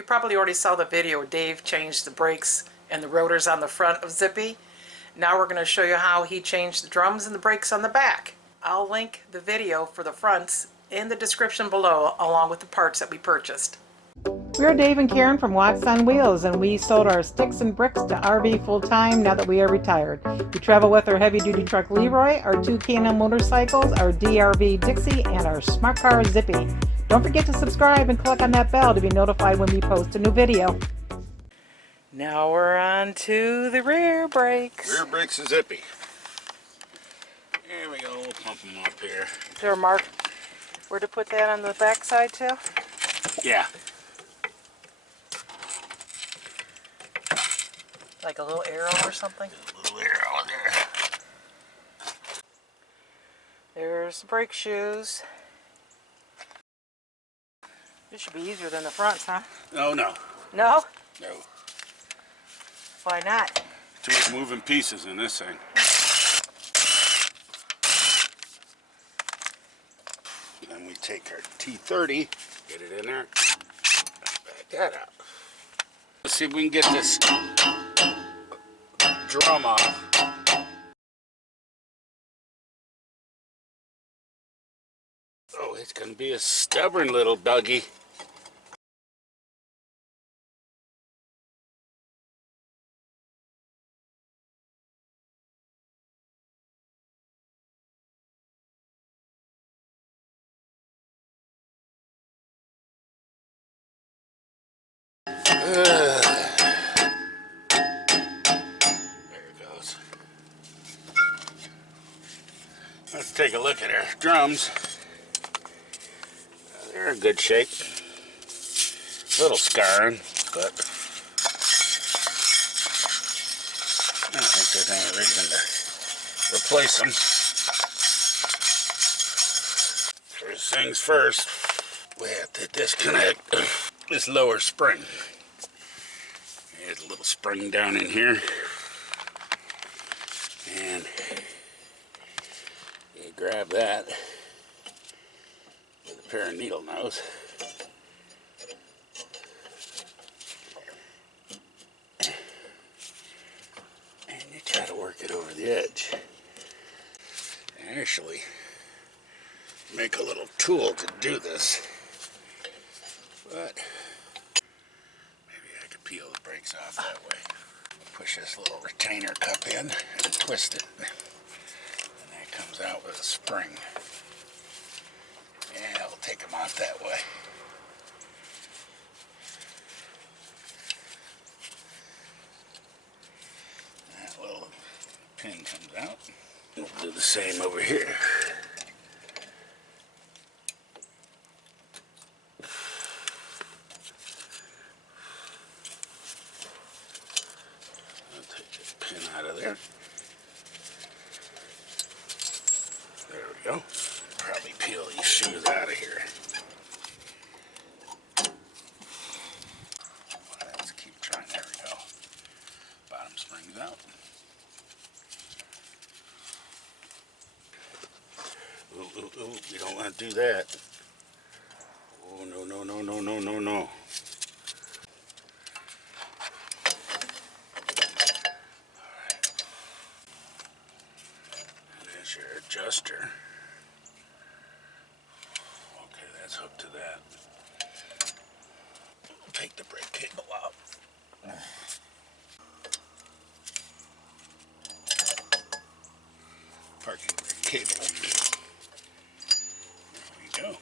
You probably already saw the video. Dave changed the brakes and the rotors on the front of Zippy. Now we're going to show you how he changed the drums and the brakes on the back. I'll link the video for the fronts in the description below, along with the parts that we purchased. We're Dave and Karen from Watts on Wheels, and we sold our sticks and bricks to RV full-time now that we are retired. We travel with our heavy-duty truck Leroy, our 2 K&N motorcycles, our 𝗣𝗟𝗏𝗟𝗬𝗟𝗏, and our Smart Car Zippy. Don't forget to subscribe and click on that bell to be notified when we post a new video. Now we're on to the rear brakes. Rear brakes of Zippy. There we go, we'll pump them up here. Is there a mark where to put that on the back side too? Yeah. Like a little arrow or something? A little arrow there. There's the brake shoes. This should be easier than the fronts, huh? No, no. No? No. Why not? Too many moving pieces in this thing. Then we take our T30, get it in there, back that out. Let's see if we can get this drum off. Oh, it's gonna be a stubborn little buggy. There it goes. Let's take a look at our drums. They're in good shape. A little scarring, but I don't think there's any reason to replace them. First things first, we have to disconnect this lower spring. There's a little spring down in here, and you grab that with a pair of needle nose. And you try to work it over the edge. And actually make a little tool to do this, but maybe I could peel the brakes off that way. Push this little retainer cup in and twist it, and that comes out with a spring. Yeah, we'll take them off that way. That little pin comes out. We'll do the same over here. I'll take this pin out of there. There we go. Probably peel these shoes out of here. Let's keep trying. There we go. Bottom springs out. Ooh, ooh, ooh. We don't want to do that. Oh, no, no, no, no, no, no, no. Alright. And there's your adjuster. Okay, that's hooked to that. Take the brake cable out. Parking brake cable. There we go.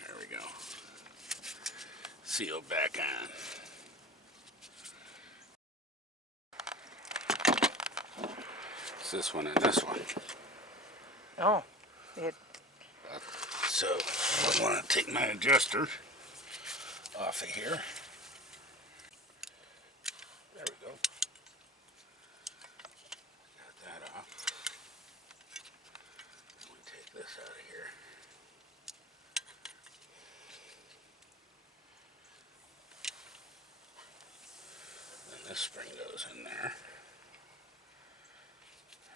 There we go. Seal back on. It's this one and this one. Oh, So I want to take my adjuster off of here. There we go. Got that off. We take this out of here. this spring goes in there.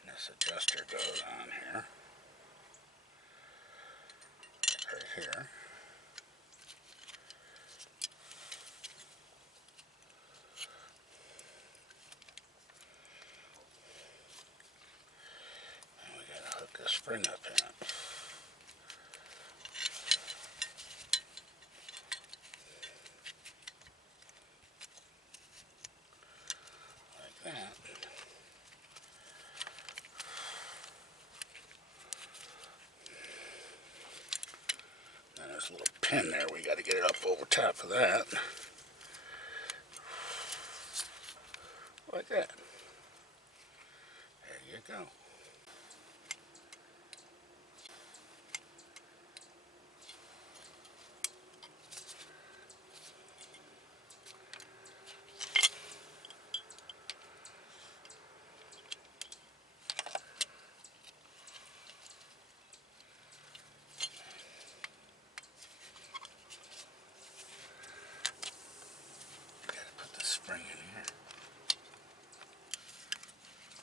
And this adjuster goes on here. Right here. And we gotta hook the spring up in it. Like that. Then there's a little pin there, we gotta get it up over top of that. Like that. There you go. Gotta put the spring in here.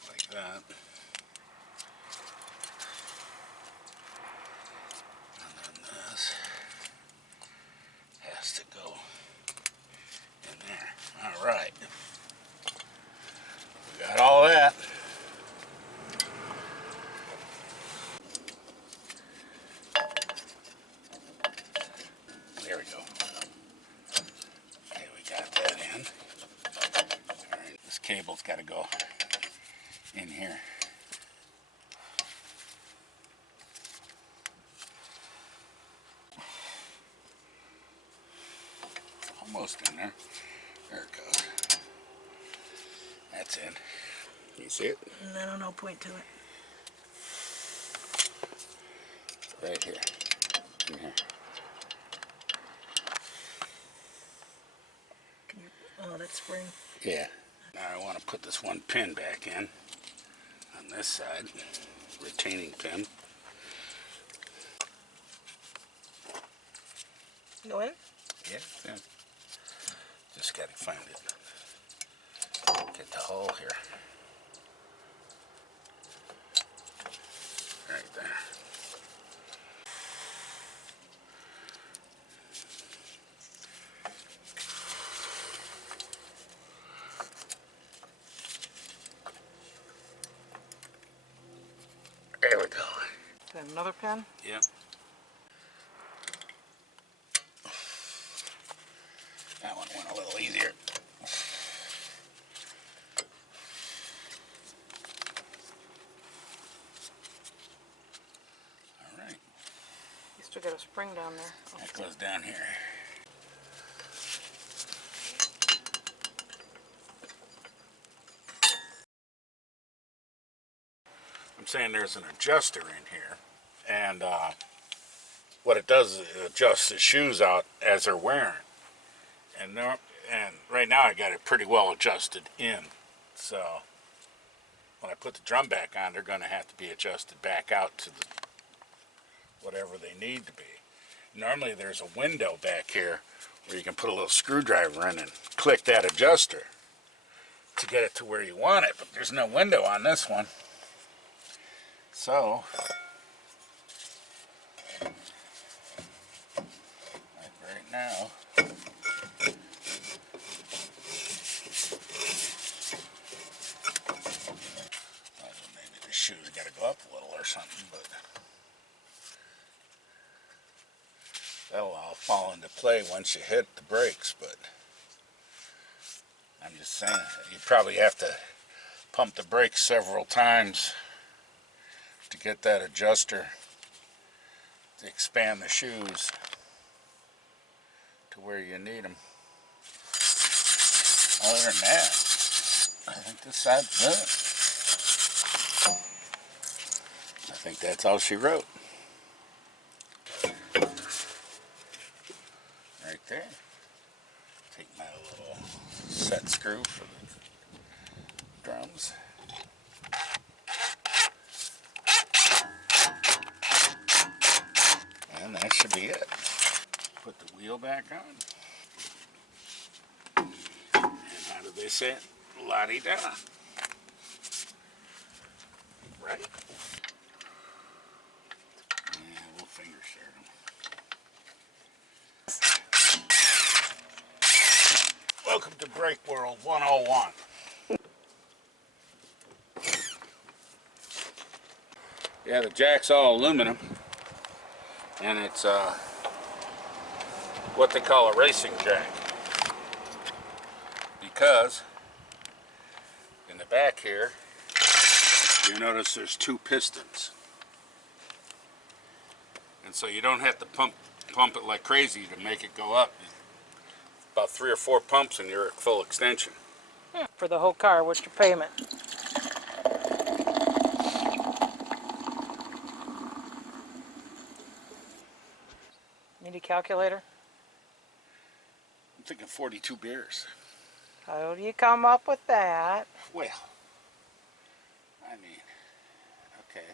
Like that. And then this has to go in there. Alright. We got all that. There we go. Okay, we got that in. Alright, this cable's got to go in here. Almost in there. There it goes. That's in. You see it? No, no, point to it. Right here. In here. Oh, that spring. Yeah. Now I want to put this one pin back in on this side. Retaining pin. Go in? Yeah. Just gotta find it. Get the hole here. Right there. There we go. Then another pin? Yep. That one went a little easier. Alright. You still got a spring down there. That goes down here. I'm saying there's an adjuster in here, and what it does is it adjusts the shoes out as they're wearing. And right now I got it pretty well adjusted in, so when I put the drum back on, they're going to have to be adjusted back out to the whatever they need to be. Normally there's a window back here where you can put a little screwdriver in and click that adjuster to get it to where you want it, but there's no window on this one. So, like right now, maybe the shoes got to go up a little or something, but that'll all fall into play once you hit the brakes. But I'm just saying, you probably have to pump the brakes several times to get that adjuster to expand the shoes to where you need them. Other than that, I think this side's done. I think that's all she wrote. Right there. Take my little set screw for the drums. And that should be it. Put the wheel back on. And how do they say it? La-di-da. Right? Yeah, we'll finger share them. Welcome to Brake World 101. Yeah, the jack's all aluminum, and it's what they call a racing jack, because in the back here you notice there's two pistons, and so you don't have to pump it like crazy to make it go up. About 3 or 4 pumps and you're at full extension. For the whole car, what's your payment? Need a calculator? I'm thinking 42 beers. How do you come up with that? Well, I mean, okay.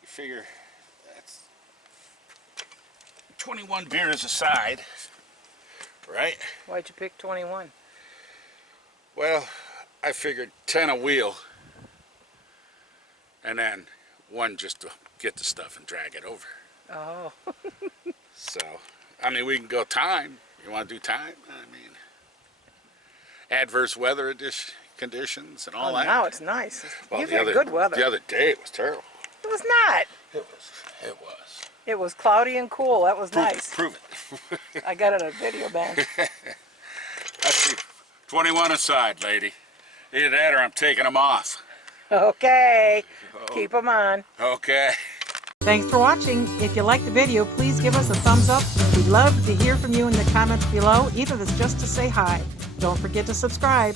You figure that's 21 beers a side, right? Why'd you pick 21? Well, I figured 10 a wheel, and then 1 just to get the stuff and drag it over. Oh. So, I mean, we can go time. You want to do time? I mean, adverse weather conditions and all that. Now it's nice. Well, You've had good weather. The other day it was terrible. It was not. It was. It was cloudy and cool. That was nice. Prove it. I got it on video, man. Let's see. 21 aside, lady. Either that or I'm taking them off. Okay. Oh. Keep them on. Okay. Thanks for watching. If you liked the video, please give us a thumbs up. We'd love to hear from you in the comments below, even if it's just to say hi. Don't forget to subscribe.